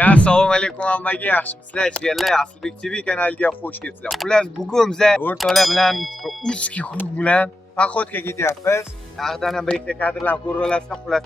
Assalomu alaykum hammaga, yaxshimisizlar? Jigarlar, Aslbek TV kanaliga xush kelibsizlar. Xullas, bugun biz o'rtoqlar bilan uski klub bilan poxodga ketyapmiz. Naqdan ham bir ikkita kadrlar ko'rib olasizlar. Xullas,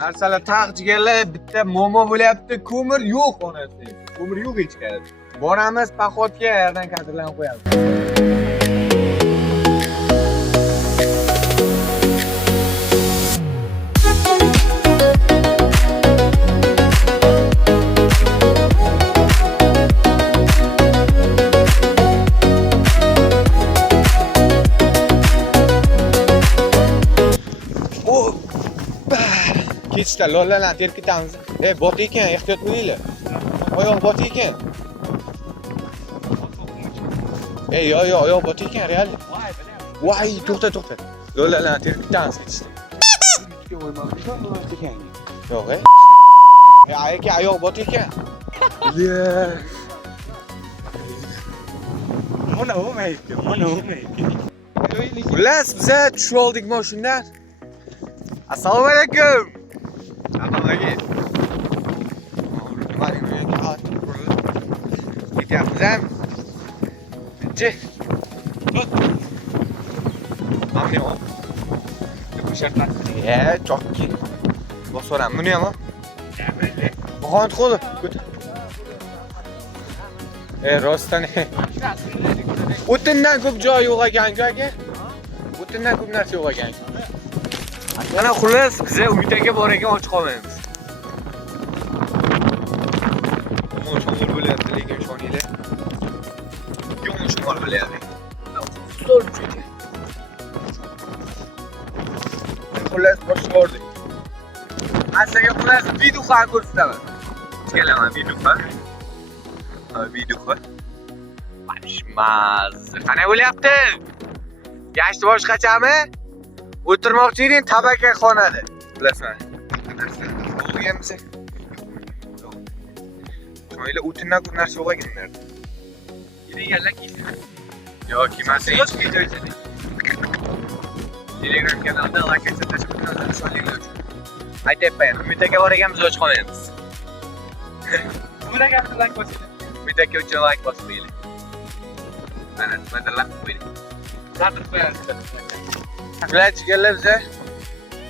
narsalar taq jigarlar, bitta muammo bo'lyapti. Ko'mir yo'q onasi. Ko'mir yo'q hech qayerda. Boramiz poxodga, yerdan kadrlarni qo'yamiz. Ketishda lollalarni terib ketamiz. Bot ekan, ehtiyot bo'linglar. Oyoq bot ekan. Oyoq bot ekan, real. Voy, to'xta. Lollalarni terib ketamiz ketishda. Yo'q, aka oyoq bot ekan. Mana olmaydi. Xullas, biz tushib oldik mashinadan. Assalomu alaykum. Hammaga. Ketyapmiz ham. Bitti. Mamnun ol. Bu shartlar. Chokki. Bosoram. Buni ham. Qo'yib qo'ydi. Rostdan. O'tindan ko'p joy yo'q ekan-ku aka. O'tindan ko'p narsa yo'q ekan. Mana xullas, biz uydaga bor ekan och qolmaymiz. Mo'shong'il bo'lyapti, lekin ishoninglar. Mo'shong'il bo'lyapti. Zo'r ekan. Xullas boshqordik. Aslida xullas videoga ko'rsataman. Kelaman videoga. Videoga. Mashmaz. Qanday bo'lyapti? Gashti boshqachami? O'tirmoqchi eding tabakaxonada. Bilasizmi? O'g'riyamiz. Shoylar o'tindan ko'p narsa yo'q ekan bunlarda. Yeganlar kiysin. Yo'q, kiymasin. Yo'q, kiymaysan. Telegram kanalida like etib tashkilotlarni shoylar uchun. Aytayapman, umidga bor ekanmiz, och qolmaymiz. Umidga like bosing. Umidga uchun like bosing. Mana, like qo'ying. Qadr qo'yasiz. Bular jigarlar biza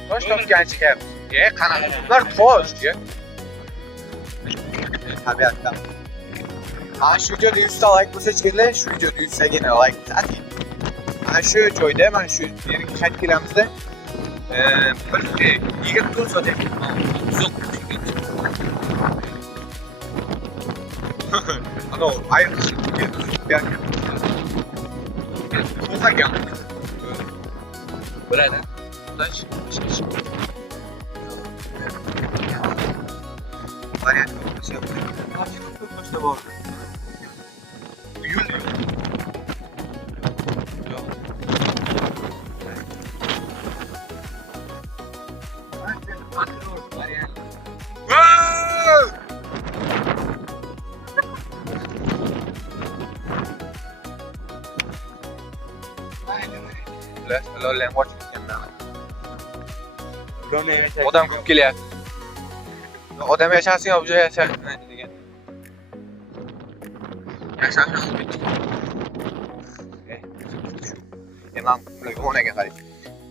tosh topgan chiqamiz. Qanaqa ular tosh-ku. Tabiatdan. Shu joyda 100 ta like bo'lsa jigarlar, shu joyda 100 tagina like ating. Shu joyda mana shu yerga qaytib kelamizda. Bir 24 soat ekan. Uzoq. Ano, ayr. To'xtagan. Bo'ladi. Tash. Variant ko'rsa bo'ladi. Toshda bor. Yo'l. Yo'q. Variant. Lolan watch ekanman. Odam ko'p kelyapti. Odam yashasin, bu joy yashasin degan. Yashasin. Men ularga o'ynagan qarang.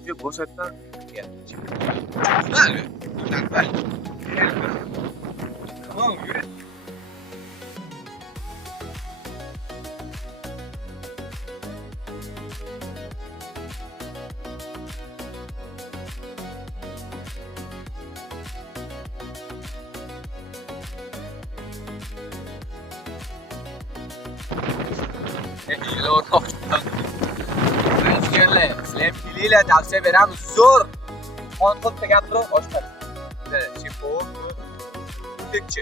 Shu bo'satdan keldi. Mayli. Tamam, yur. Sizlar kelinglar, tavsiya beramiz. Zo'r. Qonqib gapirib oshpaz. Chefo. Tekchi.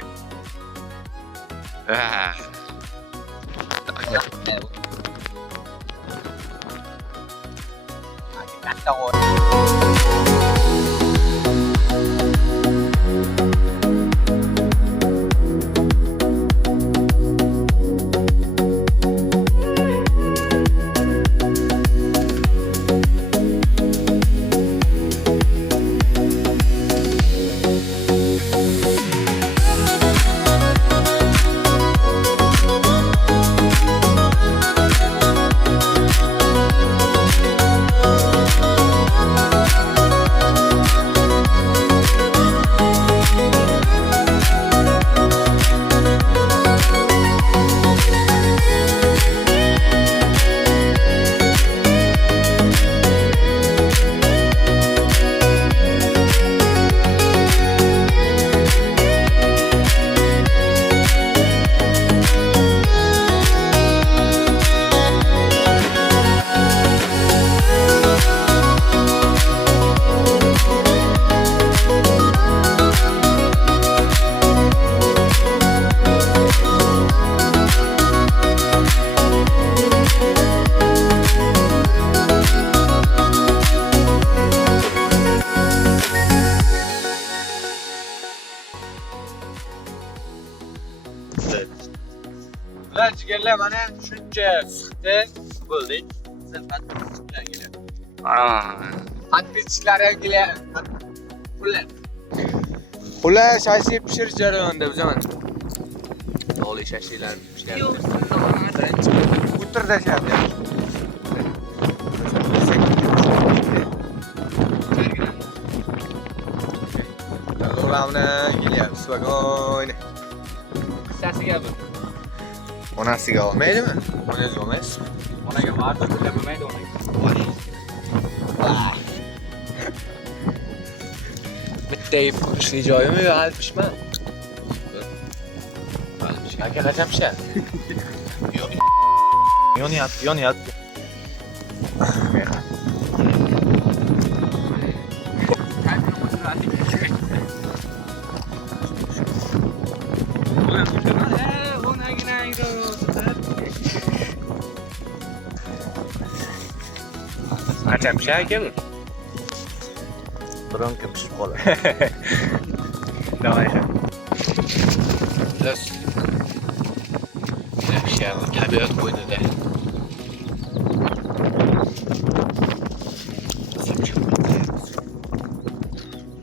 Katta Ular jigarlar mana shuncha suhdi bo'ldik. Siz qattiqchilar keladi. Qattiqchilar ham keladi. Ular shashlik pishirish jarayonida bizaman. O'g'li shashliklarni pishiradi. O'tir dashyapti. Ularni kelyapti, spokойно. Qissasiga bu. Onasiga olmaydimi? Onasiga olmaysiz? Onaga barda pullar bo'lmaydi onaga. Bitta yeb ko'rishli joyimi yo hali pishmadi? Aka qachon pishadi? Yo'q. Yonyapti. Qachon pishadi aka bu? Biron kun pishib qoladi. Davay. Las. Pishadi tabiat qo'ynida.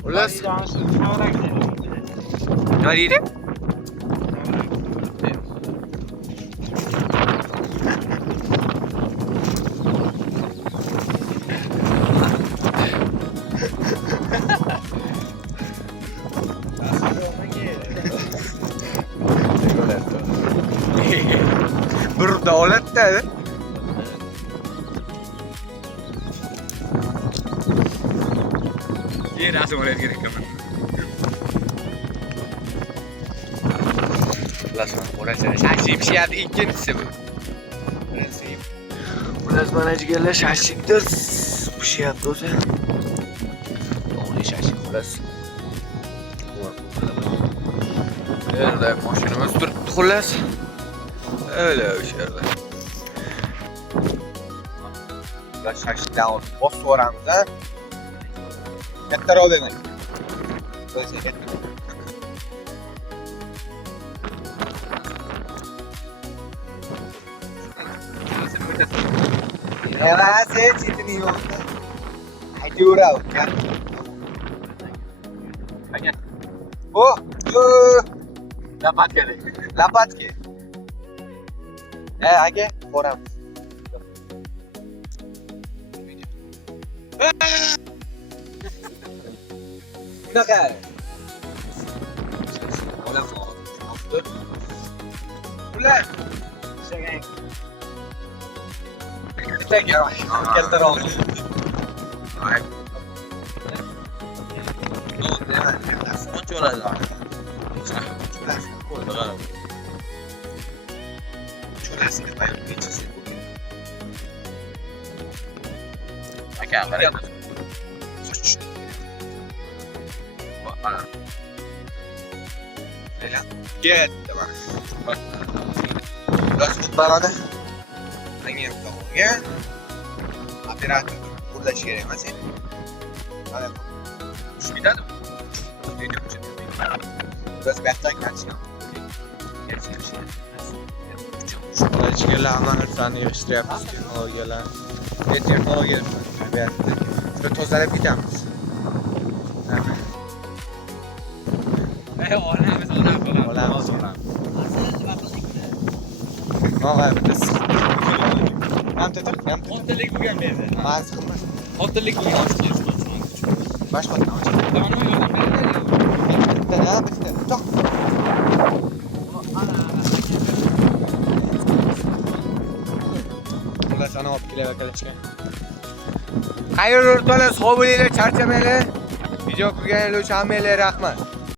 Ulas. Nima deydi? Bir davlatda. Yer asıl oraya gerek yok. Ulasman orası şaşlık bir şey yaptı ikincisi bu. Ulasman acıgırlar şaşlıktır. Bu şey yaptı o zaman. Oğlu şaşlık ulas. Nerede maşinimiz durdu ulas. Öyle bir şeyler. Ulas şaşlıktan oldu. Boş soğuramıza. Katta rol demek. Böyle şey etmedim. Ya sen çitini yok. Hadi uğra. Gel. Hadi. Oh. Lapat geldi. Lapat ki. Hadi. Foram. Nak kan? Olah mau. Ular. Sen. Kita gel. Gel terus. Ay. No, dejan. Las 8 horas la. Cholas de bayo bichos. Acá, para. Get bak. Los tutlarada hangi ya? Operator burada şey yapmaz. Hadi. Şu bir daha. Video çekiyor. Biraz bekler kaçıyor. Gerçekten. Şurada aman sana yığıştırıyoruz teknolojiler. Teknolojiler tabiatda. Şurada tozalab ketamiz. Olamiz. Valla biz. O'ntalik bo'lgan bu yerda. Ba'zi qilmas. O'ntalik bo'lgan bosh qotib. Bitta. To'q. Ular sana olib kelayotganlar. Xayr o'rtoqlar, sog' bo'linglar, charchamanglar. Video ko'rganingiz uchun hammaga rahmat.